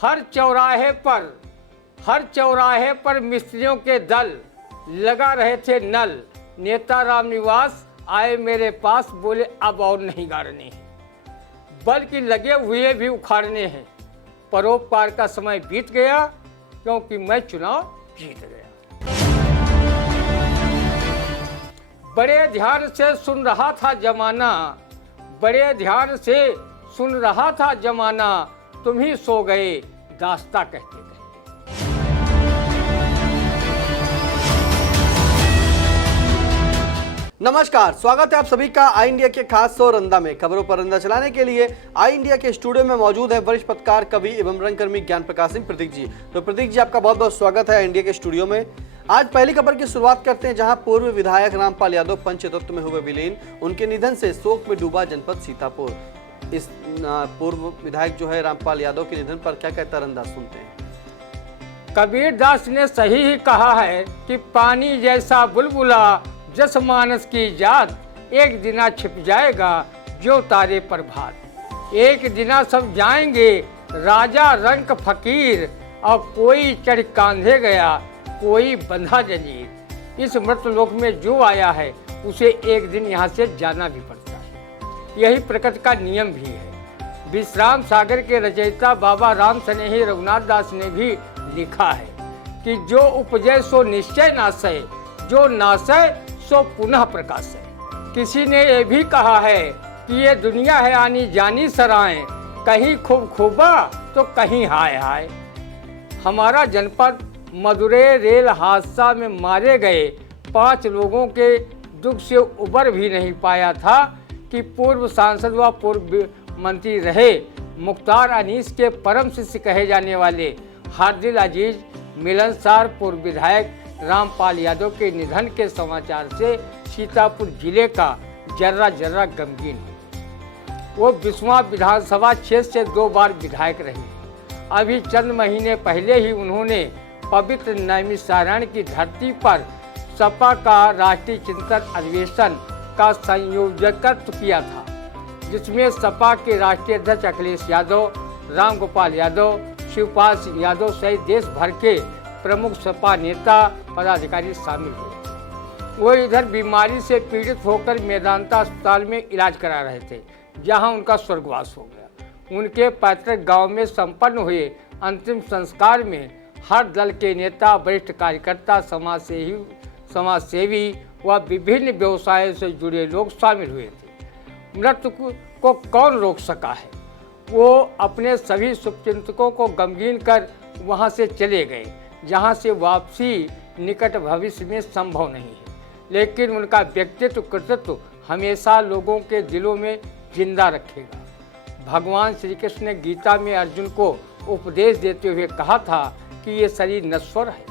हर चौराहे पर मिस्त्रियों के दल लगा रहे थे नल। नेता राम निवास आए मेरे पास, बोले अब और नहीं गाड़ने हैं, बल्कि लगे हुए भी उखाड़ने हैं। परोपकार का समय बीत गया, क्योंकि मैं चुनाव जीत गया। बड़े ध्यान से सुन रहा था जमाना, बड़े ध्यान से सुन रहा था जमाना, तुम ही सो गए दास्ता कहते कहते। नमस्कार, स्वागत है आप सभी का आई इंडिया के खास शो रंदा में। खबरों पर रंदा चलाने के लिए आई इंडिया के स्टूडियो में मौजूद है वरिष्ठ पत्रकार, कवि एवं रंगकर्मी ज्ञान प्रकाश सिंह प्रतीक जी। तो प्रतीक जी, आपका बहुत बहुत स्वागत है आई इंडिया के स्टूडियो में। आज पहली खबर की शुरुआत करते हैं, जहां पूर्व विधायक रामपाल यादव पंचतत्व में हुए विलीन। उनके निधन से शोक में डूबा जनपद सीतापुर। इस पूर्व विधायक जो है रामपाल यादव के निधन पर क्या कहता रंदा, सुनते हैं। कबीर दास ने सही ही कहा है कि पानी जैसा बुलबुला जस मानस की जात, एक दिना छिप जाएगा जो तारे पर भात। एक दिना सब जाएंगे राजा रंक फकीर, और कोई चढ़ कांधे गया कोई बंधा जंजीर। इस मृतलोक में जो आया है उसे एक दिन यहाँ से जाना भी पड़ता है, यही प्रकृति का नियम भी है। विश्राम सागर के रचयिता बाबा राम स्नेही रघुनाथ दास ने भी लिखा है कि जो उपजय सो निश्चय नासय, जो नासय सो पुनः प्रकाश है। किसी ने यह भी कहा है कि ये दुनिया है आनी जानी सराय, कहीं खूब खूबा तो कहीं हाय हाय। हमारा जनपद मदुरै रेल हादसा में मारे गए 5 लोगों के दुख से उबर भी नहीं पाया था कि पूर्व सांसद व पूर्व मंत्री रहे मुख्तार अनीस के परम शिष्य कहे जाने वाले हार्दिल अजीज मिलनसार पूर्व विधायक रामपाल यादव के निधन के समाचार से सीतापुर जिले का जर्रा जर्रा गमगीन है। वो 20वां विधानसभा क्षेत्र से 2 बार विधायक रहे। अभी चंद महीने पहले ही उन्होंने पवित्र नैमिषारण्य की धरती पर सपा का राष्ट्रीय चिंतन अधिवेशन का संयोजकत्व किया था, जिसमें सपा के राष्ट्रीय अध्यक्ष अखिलेश यादव, राम गोपाल यादव, शिवपाल सिंह यादव सहित देश भर के प्रमुख सपा नेता पदाधिकारी शामिल हुए। वो इधर बीमारी से पीड़ित होकर मेदांता अस्पताल में इलाज करा रहे थे, जहां उनका स्वर्गवास हो गया। उनके पैतृक गांव में संपन्न हुए अंतिम संस्कार में हर दल के नेता, वरिष्ठ कार्यकर्ता, समाजसेवी व विभिन्न व्यवसायों से जुड़े लोग शामिल हुए थे। मृत्यु को कौन रोक सका है। वो अपने सभी शुभचिंतकों को गमगीन कर वहां से चले गए, जहां से वापसी निकट भविष्य में संभव नहीं है। लेकिन उनका व्यक्तित्व, कृतित्व हमेशा लोगों के दिलों में जिंदा रखेगा। भगवान श्री कृष्ण ने गीता में अर्जुन को उपदेश देते हुए कहा था कि ये शरीर नश्वर है,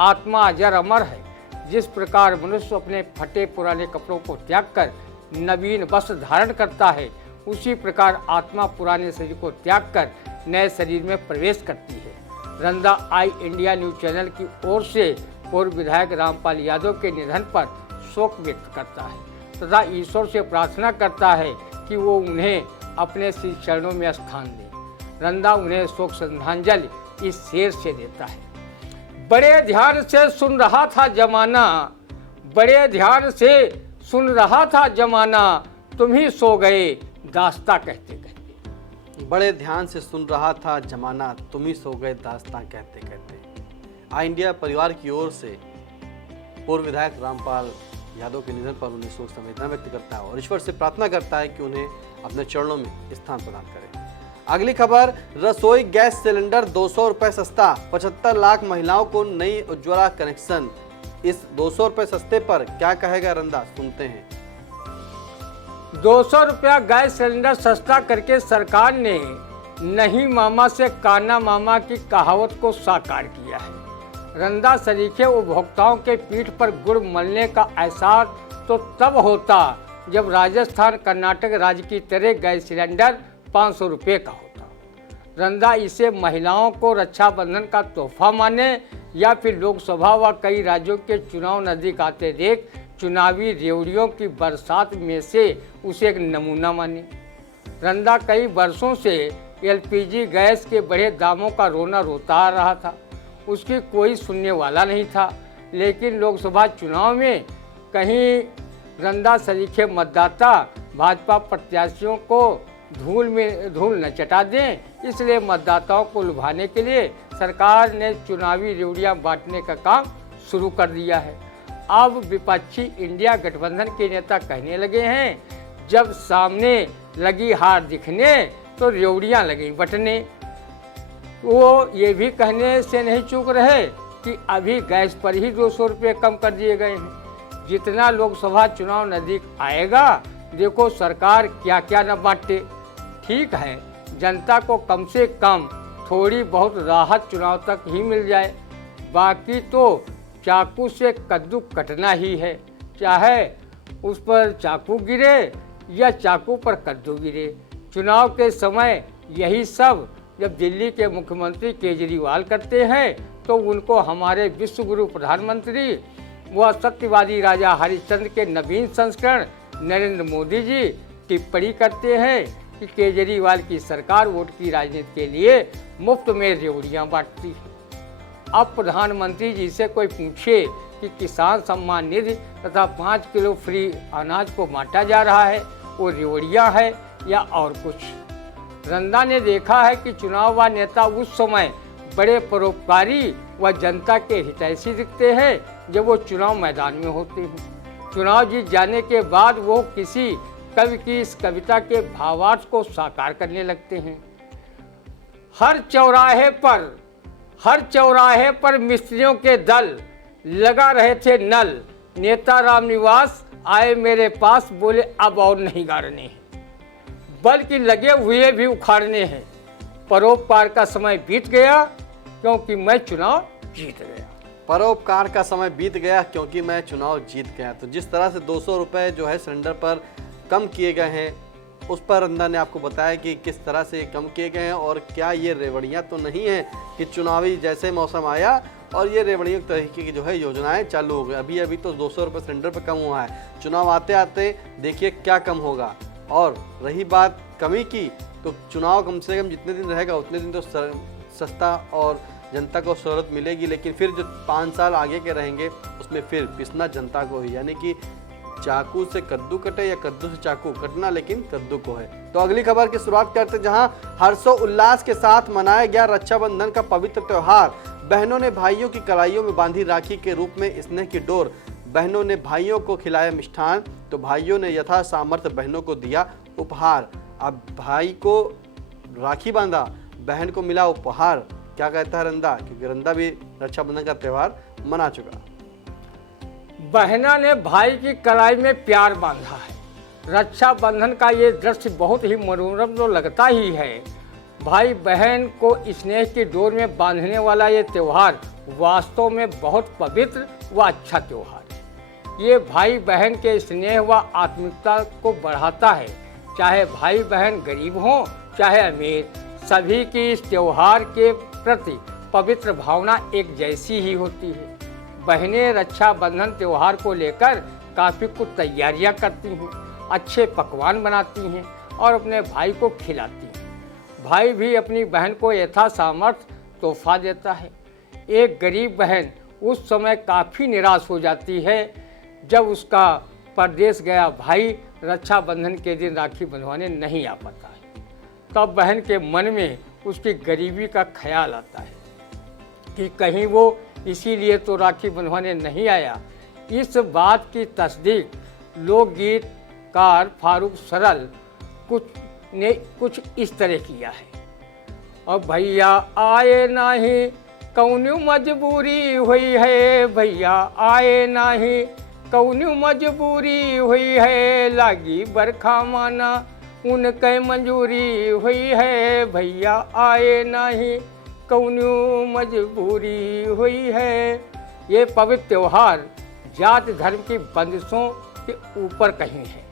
आत्मा अजर अमर है। जिस प्रकार मनुष्य अपने फटे पुराने कपड़ों को त्याग कर नवीन वस्त्र धारण करता है, उसी प्रकार आत्मा पुराने शरीर को त्याग कर नए शरीर में प्रवेश करती है। रंदा आई इंडिया न्यूज चैनल की ओर से पूर्व विधायक रामपाल यादव के निधन पर शोक व्यक्त करता है तथा ईश्वर से प्रार्थना करता है कि वो उन्हें अपने श्री चरणों में स्थान दे। रंदा उन्हें शोक श्रद्धांजलि इस शेर से देता है। बड़े ध्यान से सुन रहा था जमाना, बड़े ध्यान से सुन रहा था जमाना, तुम ही सो गए दास्ता कहते कहते। बड़े ध्यान से सुन रहा था जमाना, तुम ही सो गए दास्तां कहते कहते। आई इंडिया परिवार की ओर से पूर्व विधायक रामपाल यादव के निधन पर उन्हें शोक संवेदना व्यक्त करता है और ईश्वर से प्रार्थना करता है कि उन्हें अपने चरणों में स्थान प्रदान करे। अगली खबर, रसोई गैस सिलेंडर 200 रुपए सस्ता, 75 लाख महिलाओं को नई उज्ज्वला कनेक्शन। इस 200 रुपए सस्ते पर क्या कहेगा रंदा, सुनते हैं। 200 रुपया गैस सिलेंडर सस्ता करके सरकार ने नहीं मामा से काना मामा की कहावत को साकार किया है। रंदा सरीखे उपभोक्ताओं के पीठ पर गुड़ मलने का एहसास तो तब होता जब राजस्थान, कर्नाटक राज्य की तरह गैस सिलेंडर 500 रुपये का होता। रंदा इसे महिलाओं को रक्षाबंधन का तोहफा माने या फिर लोकसभा व कई राज्यों के चुनाव नजदीक आते देख चुनावी रेवड़ियों की बरसात में से उसे एक नमूना माने। रंदा कई वर्षों से एलपीजी गैस के बढ़े दामों का रोना रोता आ रहा था। उसकी कोई सुनने वाला नहीं था। लेकिन लोकसभा चुनाव में कहीं रंदा सरीखे मतदाता भाजपा प्रत्याशियों को धूल न चटा दें, इसलिए मतदाताओं को लुभाने के लिए सरकार ने चुनावी रेवड़ियां बांटने का काम शुरू कर दिया है। अब विपक्षी इंडिया गठबंधन के नेता कहने लगे हैं, जब सामने लगी हार दिखने तो रेवड़ियां लगी बटने। वो ये भी कहने से नहीं चूक रहे कि अभी गैस पर ही 200 रुपये कम कर दिए गए हैं। जितना लोकसभा चुनाव नज़दीक आएगा, देखो सरकार क्या क्या न बांटे। ठीक है, जनता को कम से कम थोड़ी बहुत राहत चुनाव तक ही मिल जाए, बाकी तो चाकू से कद्दू कटना ही है, चाहे उस पर चाकू गिरे या चाकू पर कद्दू गिरे। चुनाव के समय यही सब जब दिल्ली के मुख्यमंत्री केजरीवाल करते हैं तो उनको हमारे विश्वगुरु प्रधानमंत्री व सत्यवादी राजा हरिश्चंद्र के नवीन संस्करण नरेंद्र मोदी जी टिप्पणी करते हैं कि केजरीवाल की सरकार वोट की राजनीति के लिए मुफ्त में रेवड़ियां बांटती है। अब प्रधानमंत्री जी से कोई पूछे कि किसान सम्मान निधि तथा 5 किलो फ्री अनाज को बांटा जा रहा है, वो रेवड़ियां है या और कुछ। रंदा ने देखा है कि चुनाव नेता उस समय बड़े परोपकारी व जनता के हितैषी दिखते हैं जब वो चुनाव मैदान में होते हैं। चुनाव जीत जाने के बाद वो किसी कवि की इस कविता के भावार्थ को साकार करने लगते हैं। हर चौराहे पर मिस्त्रियों के दल लगा रहे थे नल, नेता रामनिवास आए मेरे पास, बोले अब और नहीं गाड़ने हैं, बल्कि लगे हुए भी उखाड़ने हैं। परोपकार का समय बीत गया क्योंकि मैं चुनाव जीत गया। परोपकार का समय बीत गया क्योंकि मैं चुनाव जीत गया। तो जिस तरह से 200 रुपये जो है सिलेंडर पर कम किए गए हैं, उस पर रंदा ने आपको बताया कि किस तरह से कम किए गए हैं और क्या ये रेवड़ियां तो नहीं है कि चुनावी जैसे मौसम आया और ये रेवड़ियों तरीके की जो है योजनाएं चालू हो गई। अभी तो 200 रुपये सिलेंडर पर कम हुआ है, चुनाव आते आते देखिए क्या कम होगा। और रही बात कमी की, तो चुनाव कम से कम जितने दिन रहेगा उतने दिन तो सस्ता और जनता को सहूलत मिलेगी, लेकिन फिर जो 5 साल आगे के रहेंगे उसमें फिर पिसना जनता को ही, यानी कि चाकू से कद्दू कटे या कद्दू से चाकू कटना, लेकिन कद्दू को है। तो अगली खबर की शुरुआत करते जहां हर्षोल्लास के साथ मनाया गया रक्षाबंधन का पवित्र त्योहार। बहनों ने भाइयों की कलाइयों में बांधी राखी के रूप में स्नेह की डोर। बहनों ने भाइयों को खिलाया मिष्ठान, तो भाइयों ने यथा सामर्थ्य बहनों को दिया उपहार। अब भाई को राखी बांधा, बहन को मिला उपहार। क्या कहता है रंदा, क्योंकि रंदा भी रक्षाबंधन का त्यौहार मना चुका। बहना ने भाई की कलाई में प्यार बांधा है। रक्षाबंधन का ये दृश्य बहुत ही मनोरम तो लगता ही है। भाई बहन को स्नेह की डोर में बांधने वाला ये त्यौहार वास्तव में बहुत पवित्र व अच्छा त्यौहार है। ये भाई बहन के स्नेह व आत्मीयता को बढ़ाता है। चाहे भाई बहन गरीब हों चाहे अमीर, सभी की इस त्यौहार के प्रति पवित्र भावना एक जैसी ही होती है। बहनें रक्षाबंधन त्यौहार को लेकर काफ़ी कुछ तैयारियां करती हैं, अच्छे पकवान बनाती हैं और अपने भाई को खिलाती हैं। भाई भी अपनी बहन को यथा सामर्थ्य तोहफा देता है। एक गरीब बहन उस समय काफ़ी निराश हो जाती है जब उसका परदेश गया भाई रक्षाबंधन के दिन राखी बंधवाने नहीं आ पाता है। तब बहन के मन में उसकी गरीबी का ख्याल आता है कि कहीं वो इसीलिए तो राखी बंधवाने नहीं आया। इस बात की तस्दीक लोकगीतकार फारूक सरल ने कुछ इस तरह किया है। और भैया आए नहीं कौनो मजबूरी हुई है, भैया आए नहीं कौनो मजबूरी हुई है, लागी बरखा माना उनके मंजूरी हुई है, भैया आए नहीं कौनो मजबूरी हुई है। ये पवित्र त्यौहार जाति धर्म की बंदिशों के ऊपर कहीं है,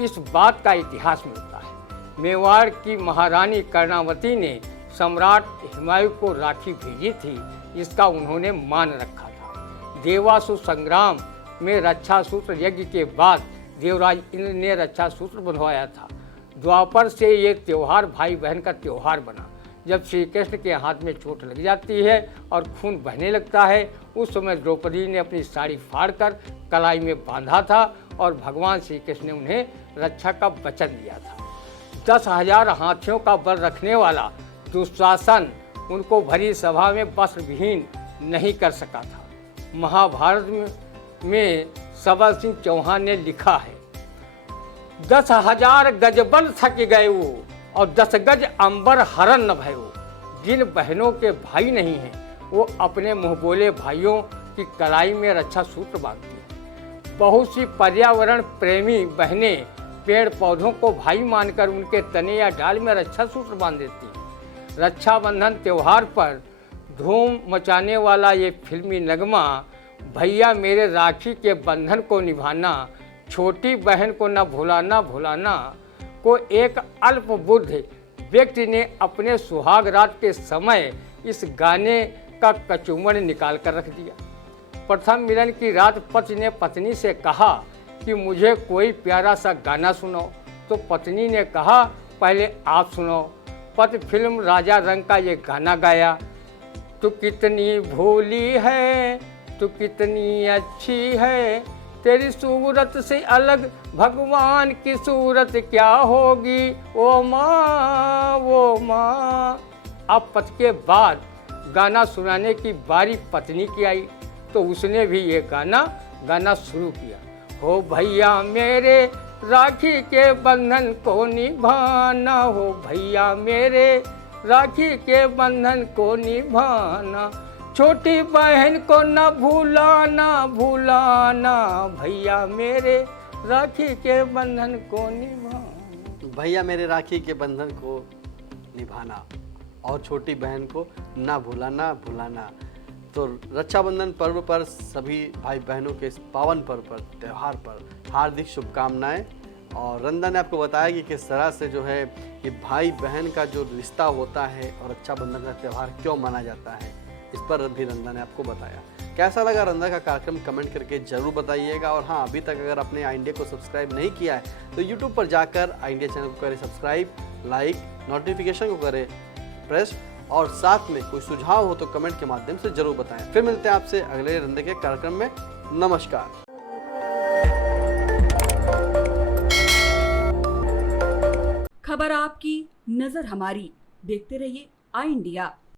इस बात का इतिहास मिलता है। मेवाड़ की महारानी कर्णावती ने सम्राट हुमायूं को राखी भेजी थी, इसका उन्होंने मान रखा था। देवासुर संग्राम में रक्षा सूत्र यज्ञ के बाद देवराज इंद्र ने रक्षा सूत्र बंधवाया था। द्वापर से ये त्यौहार भाई बहन का त्यौहार बना। जब श्री कृष्ण के हाथ में चोट लग जाती है और खून बहने लगता है, उस समय द्रौपदी ने अपनी साड़ी फाड़कर कलाई में बांधा था और भगवान श्री कृष्ण ने उन्हें रक्षा का वचन दिया था। 10,000 हाथियों का बल रखने वाला दुशासन उनको भरी सभा में वस्त्र विहीन नहीं कर सका था। महाभारत में सबल सिंह चौहान ने लिखा है, 10,000 गज बल थक गए वो और 10 गज अंबर हरण न भयो। जिन बहनों के भाई नहीं हैं वो अपने मुँह बोले भाइयों की कलाई में रक्षा सूत्र बांधती हैं। बहुत सी पर्यावरण प्रेमी बहनें पेड़ पौधों को भाई मानकर उनके तने या डाल में रक्षा सूत्र बांध देती हैं। रक्षाबंधन त्यौहार पर धूम मचाने वाला ये फिल्मी नगमा, भैया मेरे राखी के बंधन को निभाना, छोटी बहन को न भुलाना भुलाना, को एक अल्प बुद्ध व्यक्ति ने अपने सुहाग रात के समय इस गाने का कचूमड़ निकाल कर रख दिया। प्रथम मिलन की रात पति ने पत्नी से कहा कि मुझे कोई प्यारा सा गाना सुनाओ, तो पत्नी ने कहा पहले आप सुनाओ। पति फिल्म राजा रंग का ये गाना गाया, तू कितनी भोली है, तू कितनी अच्छी है, तेरी सूरत से अलग भगवान की सूरत क्या होगी, ओ माँ वो माँ। अब पति के बाद गाना सुनाने की बारी पत्नी की आई तो उसने भी ये गाना शुरू किया। हो भैया मेरे राखी के बंधन को निभाना, हो भैया मेरे राखी के बंधन को निभाना, छोटी बहन को न भूलाना भूलाना, भैया मेरे राखी के बंधन को निभाना। भैया मेरे राखी के बंधन को निभाना और छोटी बहन को ना भुलाना भुलाना। तो रक्षाबंधन पर्व पर सभी भाई बहनों के इस पावन पर्व पर, त्यौहार पर हार्दिक शुभकामनाएं। और रंदा ने आपको बताया कि किस तरह से जो है ये भाई बहन का जो रिश्ता होता है और रक्षाबंधन का त्यौहार क्यों माना जाता है, इस पर भी रंदा ने आपको बताया। कैसा लगा रंदा का कार्यक्रम कमेंट करके जरूर बताइएगा। और हाँ, अभी तक अगर आपने आई इंडिया को सब्सक्राइब नहीं किया है तो यूट्यूब पर जाकर आई इंडिया चैनल को करें सब्सक्राइब, लाइक, नोटिफिकेशन को करें प्रेस, और साथ में कोई सुझाव हो तो कमेंट के माध्यम से जरूर बताएं। फिर मिलते हैं आपसे अगले रंदे के कार्यक्रम में। नमस्कार। खबर आपकी, नजर हमारी। देखते रहिए आई इंडिया।